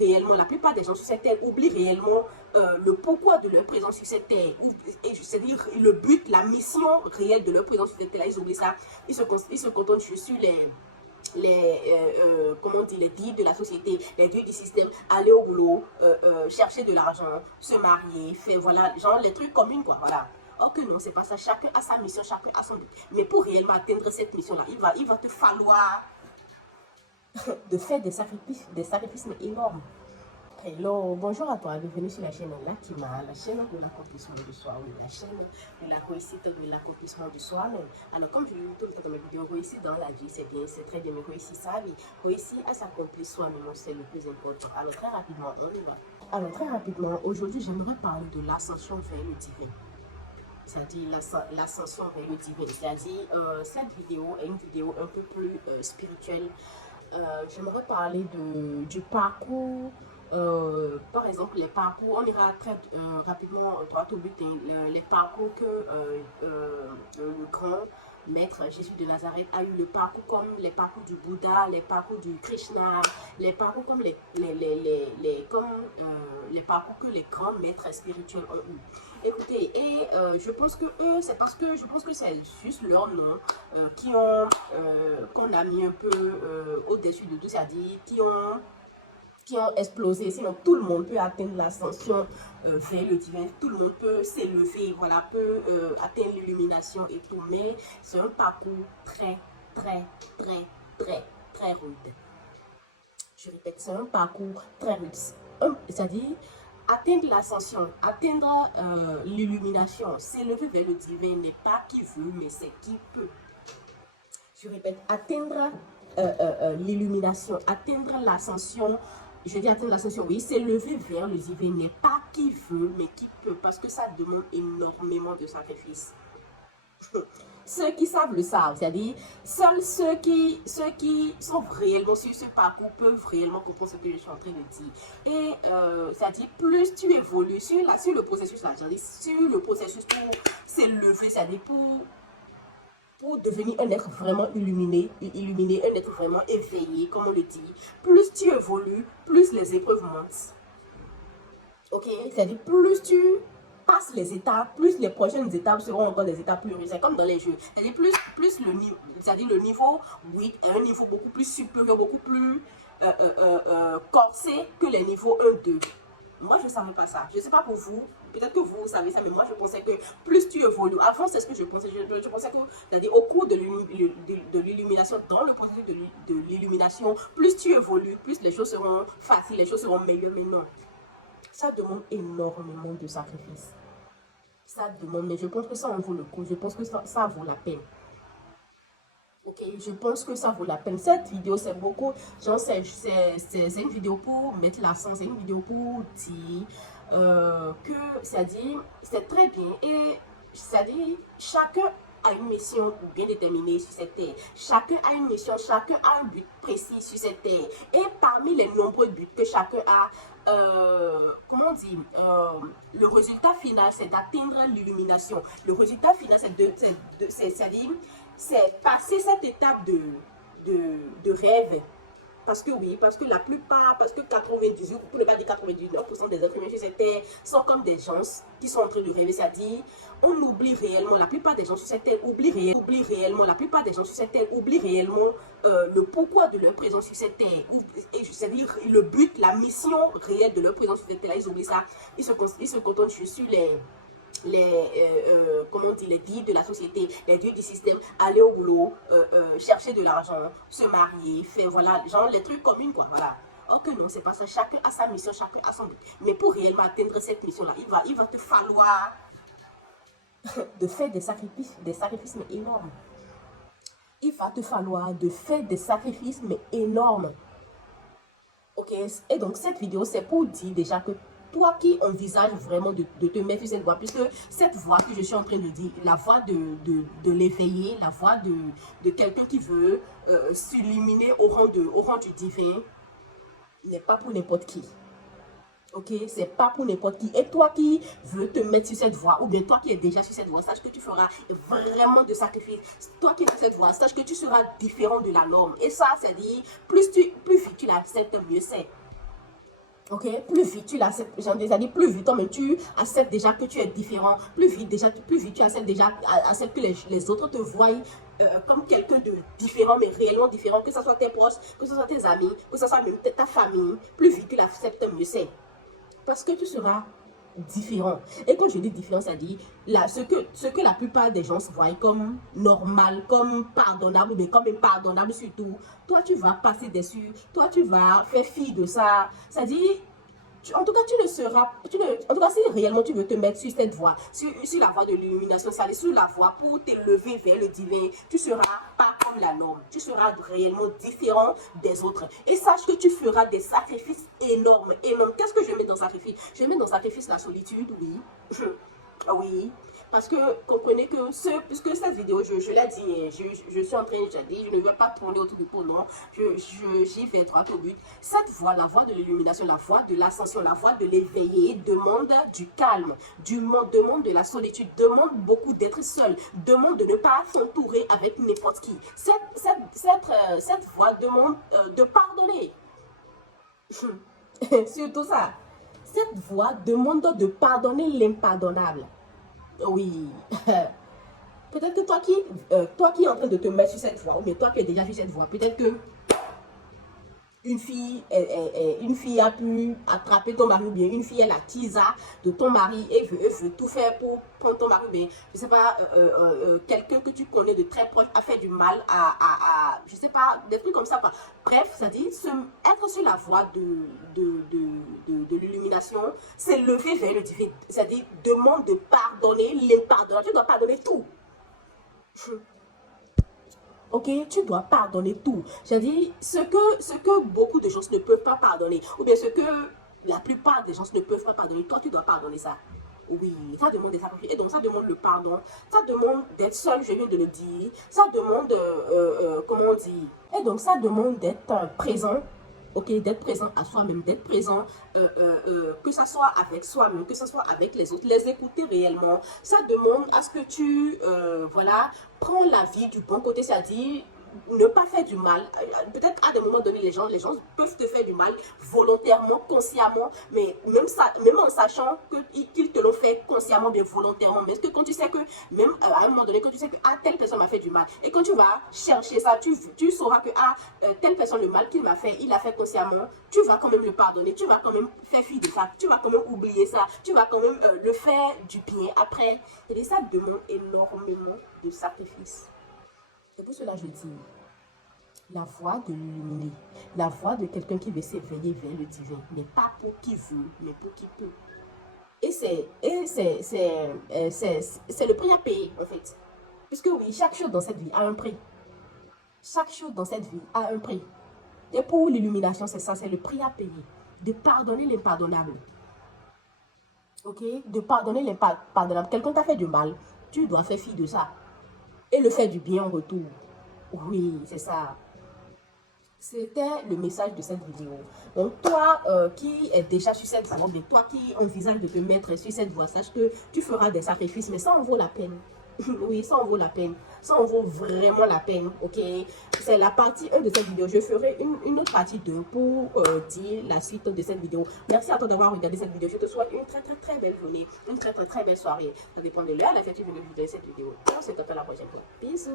Réellement, la plupart des gens sur cette terre oublient réellement le pourquoi de leur présence sur cette terre, c'est-à-dire le but, la mission réelle de leur présence sur cette terre. Là, ils oublient ça. Ils se contentent juste sur comment on dit, les deals de la société, les deals du système, aller au boulot, chercher de l'argent, se marier, faire, voilà, genre les trucs communs, quoi, voilà. Or que non, c'est pas ça. Chacun a sa mission, chacun a son but. Mais pour réellement atteindre cette mission-là, il va te falloir de faire des sacrifices mais énormes. Hello, bonjour à toi, bienvenue sur la chaîne Lakima, la chaîne de l'accomplissement de soi, oui, la chaîne de la réussite de l'accomplissement de soi-même. Alors, comme je dis tout le temps dans mes vidéos, réussir dans la vie, c'est bien, c'est très bien, mais réussir sa vie, réussir à s'accomplir soi-même, c'est le plus important. Alors, très rapidement, on y va. Alors, très rapidement, aujourd'hui, j'aimerais parler de l'ascension vers le divin. C'est-à-dire l'ascension vers le divin. C'est-à-dire, cette vidéo est une vidéo un peu plus spirituelle. J'aimerais parler du parcours. Par exemple, les parcours, on ira très rapidement droit au but, les parcours que le grand maître Jésus de Nazareth a eu, le parcours comme les parcours du Bouddha, les parcours du Krishna, les parcours comme les parcours que les grands maîtres spirituels ont eu. Écoutez, et je pense que eux, c'est parce que je pense que c'est juste leur nom qu'on a mis un peu au-dessus de tout, c'est-à-dire qui ont explosé. Sinon, tout le monde peut atteindre l'ascension vers le divin. Tout le monde peut s'élever, voilà, peut atteindre l'illumination et tout. Mais c'est un parcours très rude. Je répète, c'est un parcours très rude. C'est-à-dire, atteindre l'ascension, atteindre l'illumination, s'élever vers le divin n'est pas qui veut, mais c'est qui peut. Je répète, atteindre l'illumination, atteindre l'ascension, je dis atteindre l'ascension, oui, s'élever vers le divin n'est pas qui veut, mais qui peut, parce que ça demande énormément de sacrifices. Ceux qui savent le savent, c'est-à-dire seuls ceux qui sont réellement sur ce parcours peuvent réellement comprendre ce que je suis en train de dire. Et c'est-à-dire plus tu évolues sur le processus là, c'est-à-dire sur le processus pour s'élever, c'est-à-dire pour devenir un être vraiment illuminé, un être vraiment éveillé, comme on le dit, plus tu évolues, plus les épreuves montent. Ok, c'est-à-dire plus tu passes les étapes, plus les prochaines étapes seront encore des étapes plus riches. C'est comme dans les jeux. C'est-à-dire plus le niveau 8 est un niveau beaucoup plus supérieur, beaucoup plus corsé que les niveaux 1, 2. Moi, je ne savais pas ça. Je ne sais pas pour vous. Peut-être que vous savez ça, mais moi, je pensais que plus tu évolues. Avant, c'est ce que je pensais. Je pensais que, c'est-à-dire au cours de l'illumination, dans le processus de l'illumination, plus tu évolues, plus les choses seront faciles, les choses seront meilleures. Mais non. Ça demande énormément de sacrifices. Ça demande, mais je pense que ça en vaut le coup. Je pense que ça vaut la peine. Ok, je pense que ça vaut la peine. Cette vidéo, c'est beaucoup, genre, c'est une vidéo pour mettre l'accent, c'est une vidéo pour dire que, c'est-à-dire, c'est très bien. Et, c'est-à-dire, chacun a une mission bien déterminée sur cette terre. Chacun a une mission, chacun a un but précis sur cette terre. Et parmi les nombreux buts que chacun a, comment on dit, le résultat final, c'est d'atteindre l'illumination. Le résultat final, c'est-à-dire, c'est passer cette étape de rêve. Parce que oui, parce que la plupart, parce que 98, pour ne pas dire 99% des êtres humains sur cette terre sont comme des gens qui sont en train de rêver. C'est-à-dire, on oublie réellement, la plupart des gens sur cette terre oublient réellement, la plupart des gens sur cette terre oublient réellement le pourquoi de leur présence sur cette terre. C'est-à-dire, le but, la mission réelle de leur présence sur cette terre, là, ils oublient ça. Ils se contentent juste sur comment on dit, les deals de la société, les deals du système, aller au boulot, chercher de l'argent, se marier, faire, voilà, genre les trucs communs, quoi, voilà. Or que non, c'est pas ça. Chacun a sa mission, chacun a son but. Mais pour réellement atteindre cette mission-là, il va te falloir de faire des sacrifices mais énormes. Il va te falloir de faire des sacrifices mais énormes. Ok, et donc cette vidéo, c'est pour dire déjà que toi qui envisages vraiment de te mettre sur cette voie, puisque cette voie que je suis en train de dire, la voie de l'éveiller, la voie de quelqu'un qui veut s'illuminer au rang du divin, n'est pas pour n'importe qui. Ok, c'est pas pour n'importe qui. Et toi qui veux te mettre sur cette voie, ou bien toi qui es déjà sur cette voie, sache que tu feras vraiment de sacrifices. Toi qui es sur cette voie, sache que tu seras différent de la norme. Et ça, c'est dire, plus vite tu l'acceptes, mieux c'est. Ok, plus vite tu l'acceptes, j'en ai déjà dit, plus vite toi-même tu acceptes déjà que tu es différent, plus vite tu acceptes que les autres te voient comme quelqu'un de différent, mais réellement différent, que ce soit tes proches, que ce soit tes amis, que ce soit même ta famille, plus vite tu l'acceptes, mieux c'est. Parce que tu seras différent. Et quand je dis différent, ça dit là, ce que la plupart des gens voient comme normal, comme pardonnable, mais comme impardonnable surtout, toi tu vas passer dessus, toi tu vas faire fi de ça. Ça dit, en tout cas, tu ne seras, en tout cas, si réellement tu veux te mettre sur cette voie, sur la voie de l'illumination, c'est-à-dire sur la voie pour t'élever vers le divin, tu ne seras pas comme la norme, tu seras réellement différent des autres. Et sache que tu feras des sacrifices énormes, énormes. Qu'est-ce que je mets dans sacrifice? Je mets dans sacrifice la solitude, oui. Oui, parce que comprenez que puisque cette vidéo, je l'ai dit, je suis en train de dire, je ne veux pas tourner autour du pot, non, j'y vais droit au but. Cette voie, la voie de l'illumination, la voie de l'ascension, la voie de l'éveillé demande du calme, demande de la solitude, demande beaucoup d'être seul, demande de ne pas s'entourer avec n'importe qui. Cette voie demande de pardonner. Surtout ça. Cette voie demande de pardonner l'impardonnable. Oui. Peut-être que toi qui es en train de te mettre sur cette voie, ou bien toi qui es déjà sur cette voie, peut-être que une fille a pu attraper ton mari, ou bien une fille est la tisa de ton mari et veut tout faire pour prendre ton mari, mais je sais pas, quelqu'un que tu connais de très proche a fait du mal je sais pas, des trucs comme ça, quoi. Bref, ça dit, être sur la voie de l'illumination, c'est lever vers le divin, c'est-à-dire demande de pardonner l'impardonnable, tu dois pardonner tout. Ok, tu dois pardonner tout. J'ai dit, ce que beaucoup de gens ne peuvent pas pardonner, ou bien ce que la plupart des gens ne peuvent pas pardonner, toi, tu dois pardonner ça. Oui, ça demande des sacrifices. Et donc, ça demande le pardon. Ça demande d'être seul, je viens de le dire. Ça demande, comment on dit? Et donc, ça demande d'être présent. Ok, d'être présent à soi-même, d'être présent, que ce soit avec soi-même, que ce soit avec les autres, les écouter réellement. Ça demande à ce que tu, voilà, prends la vie du bon côté, c'est-à-dire ne pas faire du mal. Peut-être à des moments donnés, les gens peuvent te faire du mal volontairement, consciemment, mais même en sachant qu'ils te l'ont fait consciemment, bien volontairement. Mais est-ce que quand tu sais que, même à un moment donné, quand tu sais que telle personne m'a fait du mal, et quand tu vas chercher ça, tu sauras que telle personne, le mal qu'il m'a fait, il l'a fait consciemment, tu vas quand même le pardonner, tu vas quand même faire fi de ça, tu vas quand même oublier ça, tu vas quand même le faire du bien après. Et ça demande énormément de sacrifices. C'est pour cela que je dis, la voie de l'illuminé, la voie de quelqu'un qui veut s'éveiller vers le divin, n'est pas pour qui veut, mais pour qui peut. Et c'est le prix à payer, en fait. Puisque oui, chaque chose dans cette vie a un prix. Chaque chose dans cette vie a un prix. Et pour l'illumination, c'est ça, c'est le prix à payer. De pardonner l'impardonnable. Ok? De pardonner l'impardonnable. Quelqu'un t'a fait du mal, tu dois faire fi de ça. Et le faire du bien en retour. Oui, c'est ça. C'était le message de cette vidéo. Donc toi qui es déjà sur cette voie, mais toi qui envisage de te mettre sur cette voie, sache que tu feras des sacrifices, mais ça en vaut la peine. Oui, ça en vaut la peine. Ça en vaut vraiment la peine, ok? C'est la partie 1 de cette vidéo. Je ferai une autre partie 2 pour dire la suite de cette vidéo. Merci à toi d'avoir regardé cette vidéo. Je te souhaite une très belle journée, une très belle soirée. Ça dépend de l'heure à laquelle tu veux regarder cette vidéo. On se retrouve la prochaine fois. Bisous!